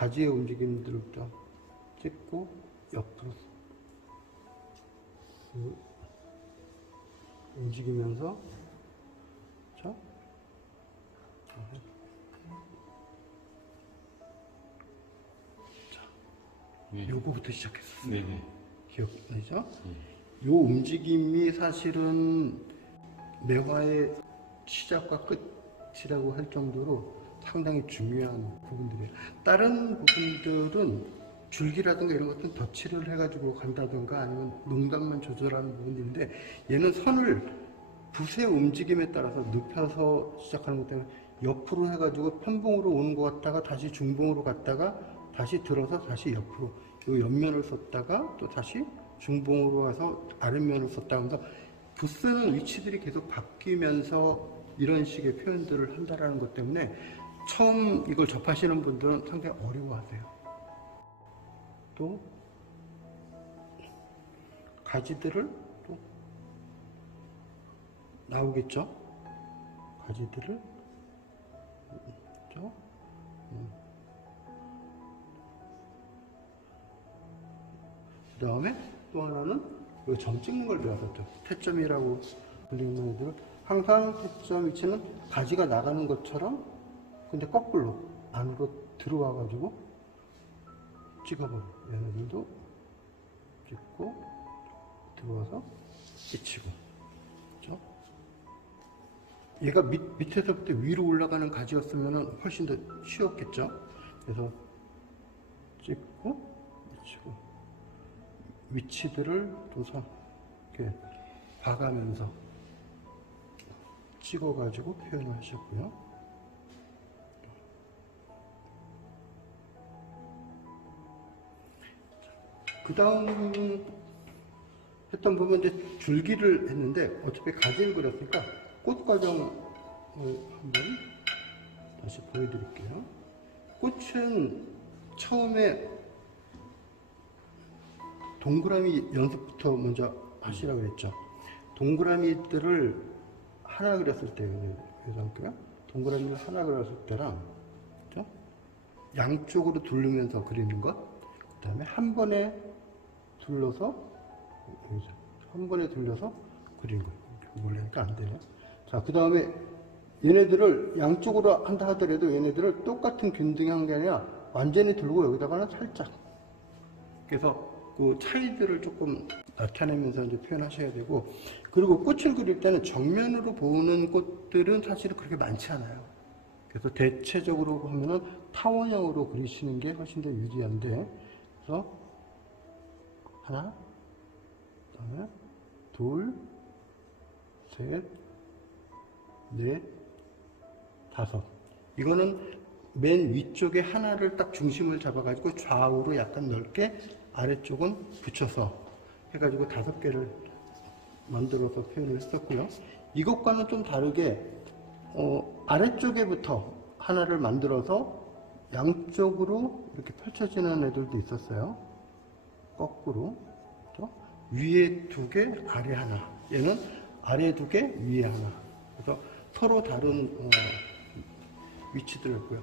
가지의 움직임들부터 찍고 옆으로 움직이면서 자, 요거부터 시작했었어요. 네네. 기억나죠? 요 움직임이 사실은 매화의 시작과 끝이라고 할 정도로 상당히 중요한 부분들이에요. 다른 부분들은 줄기라든가 이런 것들은 덧칠을 해가지고 간다든가 아니면 농담만 조절하는 부분인데, 얘는 선을 붓의 움직임에 따라서 눕혀서 시작하는 것 때문에 옆으로 해가지고 편봉으로 오는 것 같다가 다시 중봉으로 갔다가 다시 들어서 다시 옆으로 요 옆면을 썼다가 또 다시 중봉으로 가서 아랫면을 썼다 하면서 붓 쓰는 위치들이 계속 바뀌면서 이런 식의 표현들을 한다는 것 때문에 처음 이걸 접하시는 분들은 상당히 어려워하세요. 또 가지들을 또 나오겠죠? 가지들을 그렇죠? 그 다음에 또 하나는 점 찍는 걸 배웠었죠. 태점이라고 불리는 애들은 항상 태점 위치는 가지가 나가는 것처럼 근데 거꾸로 안으로 들어와 가지고 찍어버려. 얘네들도 찍고 들어와서 찍히고, 그렇죠? 얘가 밑에서부터 위로 올라가는 가지였으면 훨씬 더 쉬웠겠죠. 그래서 찍고 찍고 위치들을 또 이렇게 봐가면서 찍어가지고 표현을 하셨고요. 그 다음 했던 부분 이제 줄기를 했는데 어차피 가지를 그렸으니까 꽃 과정을 한번 다시 보여드릴게요. 꽃은 처음에 동그라미 연습부터 먼저 하시라고 그랬죠. 동그라미들을 하나 그렸을 때요. 동그라미를 하나 그렸을 때랑, 그렇죠? 양쪽으로 두르면서 그리는 것, 그 다음에 한 번에 둘러서 그리는 거. 몰라니까 안 되네. 자, 그 다음에 얘네들을 양쪽으로 한다 하더라도 얘네들을 똑같은 균등히 한 게 아니라 완전히 들고 여기다가는 살짝. 그래서 그 차이들을 조금 나타내면서 이제 표현하셔야 되고, 그리고 꽃을 그릴 때는 정면으로 보는 꽃들은 사실은 그렇게 많지 않아요. 그래서 대체적으로 보면은 타원형으로 그리시는 게 훨씬 더 유리한데, 그래서 하나, 그다음에 둘, 셋, 넷, 다섯. 이거는 맨 위쪽에 하나를 딱 중심을 잡아가지고 좌우로 약간 넓게 아래쪽은 붙여서 해가지고 5개를 만들어서 표현을 했었고요. 이것과는 좀 다르게 아래쪽에부터 하나를 만들어서 양쪽으로 이렇게 펼쳐지는 애들도 있었어요. 거꾸로. 그렇죠? 위에 2개, 아래 하나. 얘는 아래 2개, 위에 하나. 그래서 서로 다른 위치들이었고요.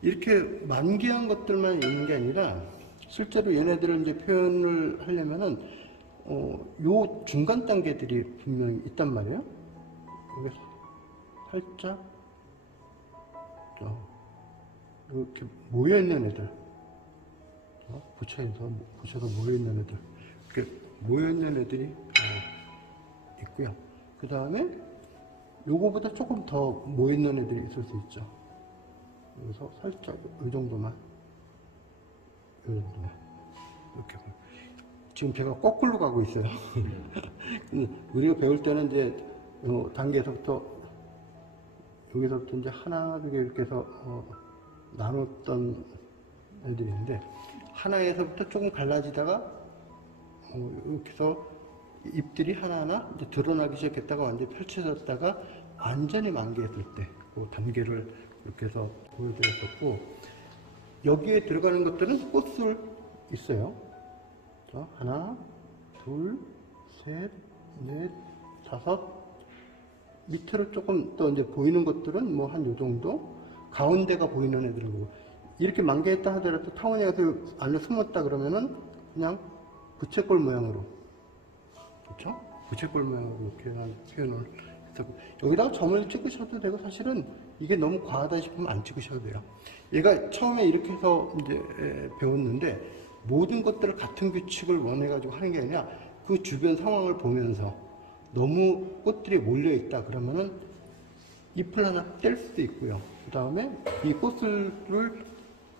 이렇게 만개한 것들만 있는 게 아니라 실제로 얘네들을 이제 표현을 하려면은 요 중간 단계들이 분명히 있단 말이에요. 여기 살짝 이렇게 모여 있는 애들, 붙여서 모여 있는 애들, 이렇게 모여 있는 애들이 있고요. 그 다음에 요거보다 조금 더 모여 있는 애들이 있을 수 있죠. 그래서 살짝 이 정도만. 이렇게 지금 제가 거꾸로 가고 있어요. 우리가 배울 때는 이제 요 단계에서부터 여기서부터 이제 하나, 2개 이렇게 해서 나눴던 애들이 있는데, 하나에서부터 조금 갈라지다가 이렇게 해서 잎들이 하나하나 이제 드러나기 시작했다가 완전히 펼쳐졌다가 완전히 만개했을 때 그 단계를 이렇게 해서 보여드렸었고, 여기에 들어가는 것들은 꽃술 있어요. 자, 하나, 둘, 셋, 넷, 다섯. 밑으로 조금 더 이제 보이는 것들은 뭐 한 요 정도. 가운데가 보이는 애들은 뭐 이렇게 만개했다 하더라도 타원이 가서 안에 숨었다 그러면은 그냥 부채꼴 모양으로, 그렇죠? 부채꼴 모양으로 이렇게 표현을 해서 여기다가 점을 찍으셔도 되고, 사실은 이게 너무 과하다 싶으면 안 찍으셔도 돼요. 얘가 처음에 이렇게 해서 이제 배웠는데, 모든 것들을 같은 규칙을 원해가지고 하는 게 아니라 그 주변 상황을 보면서 너무 꽃들이 몰려 있다 그러면은 잎을 하나 뗄 수도 있고요. 그 다음에 이 꽃을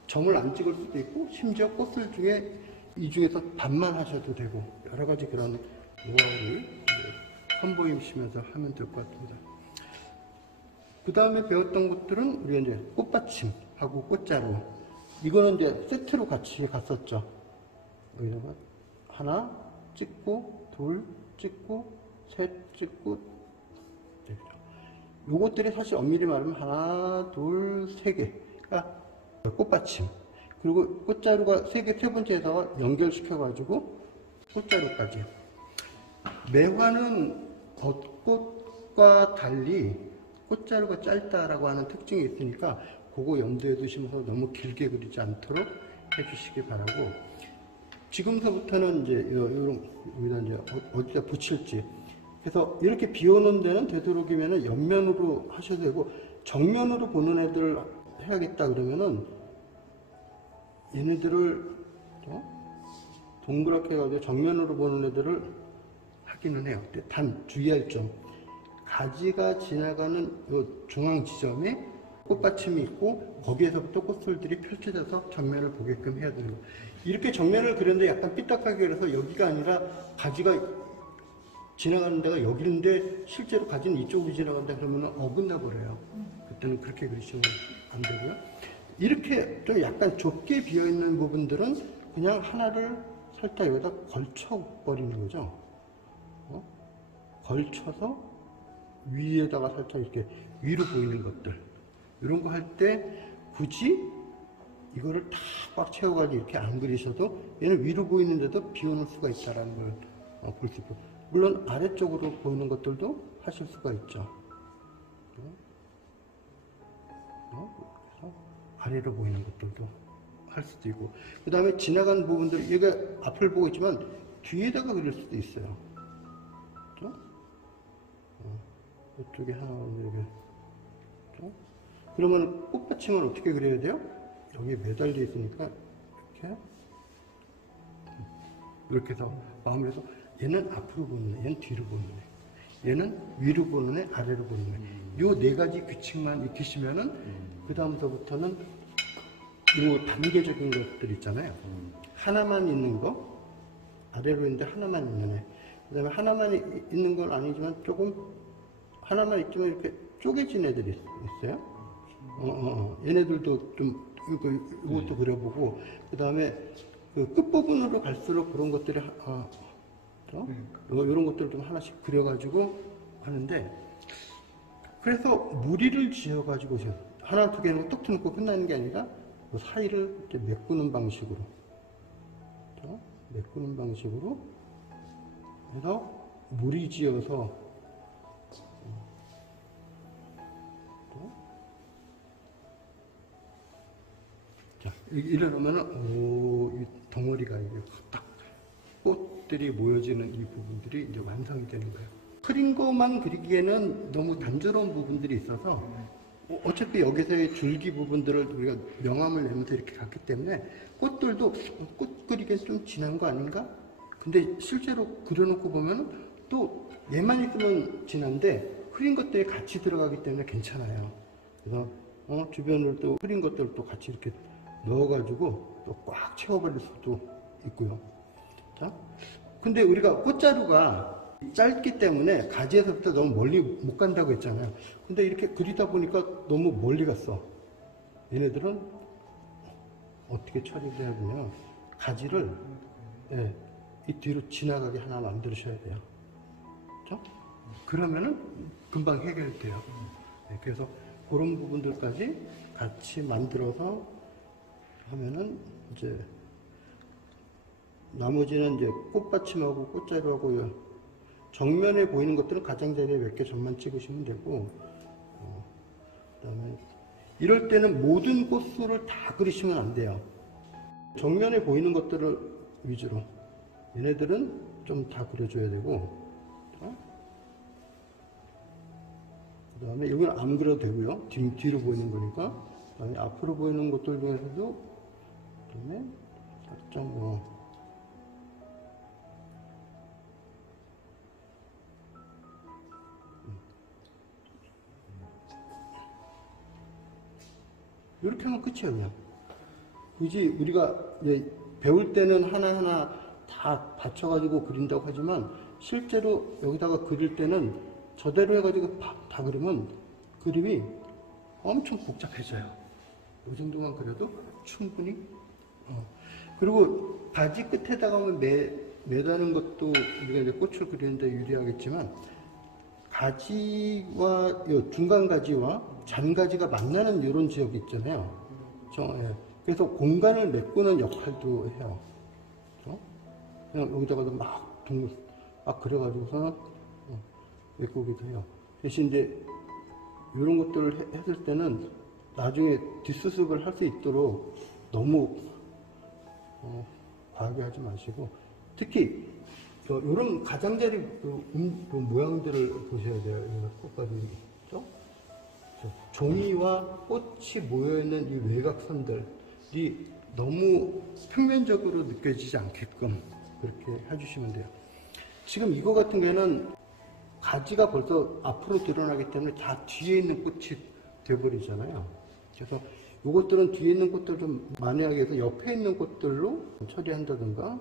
점을 안 찍을 수도 있고, 심지어 꽃을 중에 이 중에서 반만 하셔도 되고, 여러 가지 그런 노하우를 선보이시면서 하면 될 것 같습니다. 그 다음에 배웠던 것들은 우리가 이제 꽃받침하고 꽃자루, 이거는 이제 세트로 같이 갔었죠. 여기다가 하나 찍고, 둘 찍고, 셋 찍고, 요것들이 사실 엄밀히 말하면 하나, 둘, 세 개가 꽃받침. 그리고 꽃자루가 세 번째에서 연결시켜가지고 꽃자루까지. 매화는 벚꽃과 달리 꽃자루가 짧다라고 하는 특징이 있으니까 그거 염두에 두시면서 너무 길게 그리지 않도록 해주시기 바라고, 지금서부터는 이제 여기다 이제 어디다 붙일지, 그래서 이렇게 비오는 데는 되도록이면 옆면으로 하셔도 되고, 정면으로 보는 애들을 해야겠다 그러면은 얘네들을 동그랗게 해가지고 정면으로 보는 애들을 하기는 해요. 단 주의할 점, 가지가 지나가는 요 중앙 지점에 꽃받침이 있고, 거기에서부터 꽃술들이 펼쳐져서 정면을 보게끔 해야 되는 거. 이렇게 정면을 그렸는데 약간 삐딱하게 그려서 여기가 아니라 가지가 지나가는 데가 여기인데 실제로 가지는 이쪽으로 지나간다 그러면 어긋나 버려요. 그때는 그렇게 그리시면 안 되고요. 이렇게 좀 약간 좁게 비어있는 부분들은 그냥 하나를 살짝 여기다 걸쳐 버리는 거죠. 걸쳐서 위에다가 살짝 이렇게 위로 보이는 것들, 이런 거 할 때 굳이 이거를 다 꽉 채워가지고 이렇게 안 그리셔도 얘는 위로 보이는데도 비워놓을 수가 있다는 걸 볼 수 있고, 물론 아래쪽으로 보이는 것들도 하실 수가 있죠. 그래서 아래로 보이는 것들도 할 수도 있고, 그 다음에 지나간 부분들, 얘가 앞을 보고 있지만 뒤에다가 그릴 수도 있어요. 그렇죠? 이쪽에 하나, 이렇게. 그렇죠? 그러면 꽃받침을 어떻게 그려야 돼요? 여기에 매달려 있으니까 이렇게 해서 마음을 해서, 얘는 앞으로 보는 애, 얘는 뒤로 보는 애, 얘는 위로 보는 애, 아래로 보는 애. 요 네 가지 규칙만 익히시면은 그 다음서부터는 요 단계적인 것들 있잖아요. 하나만 있는 거, 아래로 있는데 하나만 있는 애. 그 다음에 하나만 있는 건 아니지만 조금 하나만 있지만 이렇게 쪼개진 애들이 있어요. 얘네들도 좀 이것도 그려보고, 그 다음에 그 끝부분으로 갈수록 그런 것들이 이런 것들을 좀 하나씩 그려가지고 하는데, 그래서 무리를 지어가지고 하나 두 개는 뚝 트놓고 끝나는 게 아니라 그 사이를 이렇게 메꾸는 방식으로, 메꾸는 방식으로 해서 무리 지어서 자, 이러면은 이 덩어리가 이게 딱 꽃들이 모여지는 이 부분들이 이제 완성이 되는 거예요. 그린 것만 그리기에는 너무 단조로운 부분들이 있어서 어차피 여기서의 줄기 부분들을 우리가 명암을 내면서 이렇게 갔기 때문에 꽃들도 꽃 그리기엔 좀 진한 거 아닌가? 근데 실제로 그려놓고 보면 또 얘만 있으면 진한데 흐린 것들이 같이 들어가기 때문에 괜찮아요. 그래서 주변을 또 흐린 것들을 또 같이 이렇게 넣어가지고 또 꽉 채워버릴 수도 있고요. 자, 근데 우리가 꽃자루가 짧기 때문에 가지에서부터 너무 멀리 못 간다고 했잖아요. 근데 이렇게 그리다 보니까 너무 멀리 갔어. 얘네들은 어떻게 처리를 해야 되냐면 가지를 이 뒤로 지나가게 하나 만드셔야 돼요. 그렇죠? 그러면은 금방 해결돼요. 그래서 그런 부분들까지 같이 만들어서 하면은 이제 나머지는 이제 꽃받침하고 꽃자루하고 정면에 보이는 것들은 가장자리에 몇 개 점만 찍으시면 되고, 그 다음에 이럴 때는 모든 꽃수를 다 그리시면 안 돼요. 정면에 보이는 것들을 위주로. 얘네들은 좀 다 그려줘야 되고, 그 다음에 여기는 안 그려도 되고요. 뒤로 보이는 거니까. 그 다음에 앞으로 보이는 것들 중에서도, 그 다음에 살짝 뭐, 이렇게 하면 끝이에요, 그냥. 굳이 우리가 이제 배울 때는 하나하나 다 받쳐가지고 그린다고 하지만 실제로 여기다가 그릴 때는 저대로 해가지고 다 그리면 그림이 엄청 복잡해져요. 이 정도만 그려도 충분히. 그리고 가지 끝에다가 매다는 것도 우리가 이제 꽃을 그리는데 유리하겠지만 가지와 중간 가지와 잔가지가 만나는 이런 지역이 있잖아요. 그래서 공간을 메꾸는 역할도 해요. 그냥 여기다가도 막 그려가지고서는 메꾸기도 해요. 대신 이제 이런 것들을 했을 때는 나중에 뒷수습을 할 수 있도록 너무 과하게 하지 마시고, 특히 이런 가장자리 모양들을 보셔야 돼요. 꽃가루죠. 종이와 꽃이 모여있는 이 외곽선들이 너무 평면적으로 느껴지지 않게끔 그렇게 해주시면 돼요. 지금 이거 같은 경우는 가지가 벌써 앞으로 드러나기 때문에 다 뒤에 있는 꽃이 돼버리잖아요. 그래서 이것들은 뒤에 있는 꽃들 좀 만회하기 위해서 옆에 있는 꽃들로 처리한다든가,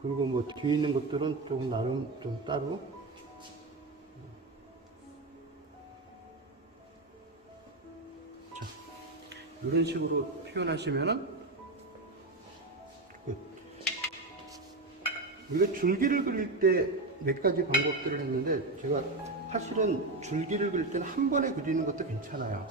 그리고 뭐 뒤에 있는 것들은 좀 나름 좀 따로. 자, 이런 식으로 표현하시면은 끝. 우리가 줄기를 그릴 때 몇 가지 방법들을 했는데, 제가 사실은 줄기를 그릴 때는 한 번에 그리는 것도 괜찮아요.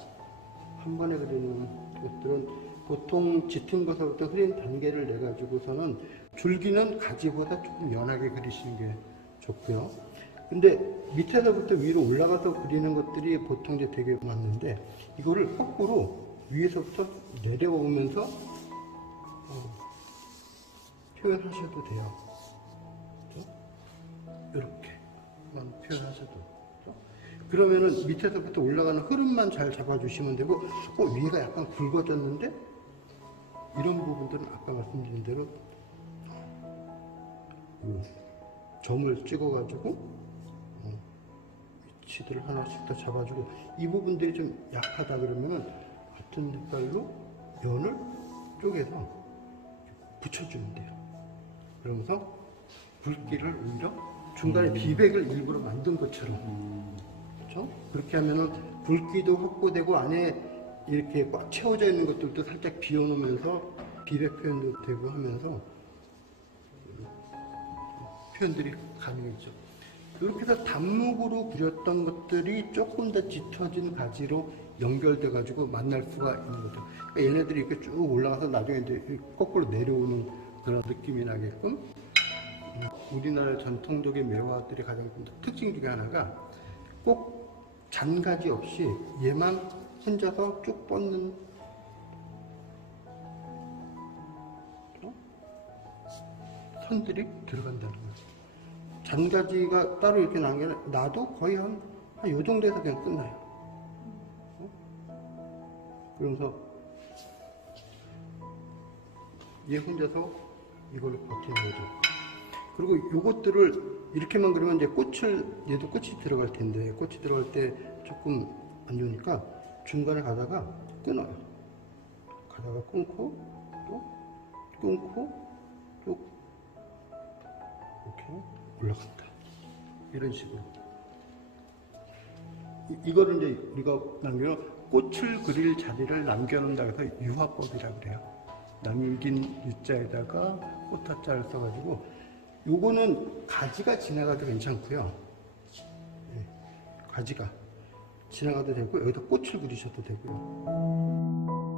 한 번에 그리는 것들은 보통 짙은 것부터 흐린 단계를 내 가지고서는 줄기는 가지보다 조금 연하게 그리시는 게 좋고요. 근데 밑에서부터 위로 올라가서 그리는 것들이 보통 이제 되게 많은데, 이거를 거꾸로 위에서부터 내려오면서 표현하셔도 돼요. 이렇게만 표현하셔도. 그러면은 밑에서부터 올라가는 흐름만 잘 잡아주시면 되고, 위가 약간 굵어졌는데 이런 부분들은 아까 말씀드린 대로 점을 찍어가지고 위치들을 하나씩 더 잡아주고, 이 부분들이 좀 약하다 그러면은 같은 색깔로 면을 쪼개서 붙여주면 돼요. 그러면서 굵기를 오히려 중간에 비백을 일부러 만든 것처럼, 그렇죠? 그렇게 하면은 굵기도 확보되고 안에 이렇게 꽉 채워져 있는 것들도 살짝 비워놓으면서 비백 표현도 되고 하면서 표현들이 가능해져. 이렇게 해서 단목으로 그렸던 것들이 조금 더 짙어진 가지로 연결돼 가지고 만날 수가 있는 거죠. 그러니까 얘네들이 이렇게 쭉 올라가서 나중에 이제 거꾸로 내려오는 그런 느낌이 나게끔. 우리나라 전통적인 매화들의 가장 특징 중에 하나가 꼭 잔가지 없이 얘만 혼자서 쭉 뻗는 선들이 들어간다는 거죠. 잔가지가 따로 이렇게 나도 거의 한 요 정도에서 그냥 끝나요. 그러면서 얘 혼자서 이걸 버티는 거죠. 그리고 요것들을 이렇게만 그리면 이제 얘도 꽃이 들어갈 텐데, 꽃이 들어갈 때 조금 안 좋으니까 중간에 가다가 끊어요. 가다가 끊고, 또 끊고, 또 이렇게 올라간다. 이런 식으로. 이거를 이제 우리가 꽃을 그릴 자리를 남겨놓는다 해서 유화법이라고 그래요. 남긴 유자에다가 꽃화자를 써가지고, 요거는 가지가 지나가도 괜찮고요. 가지가 지나가도 되고, 여기다 꽃을 그리셔도 되고요.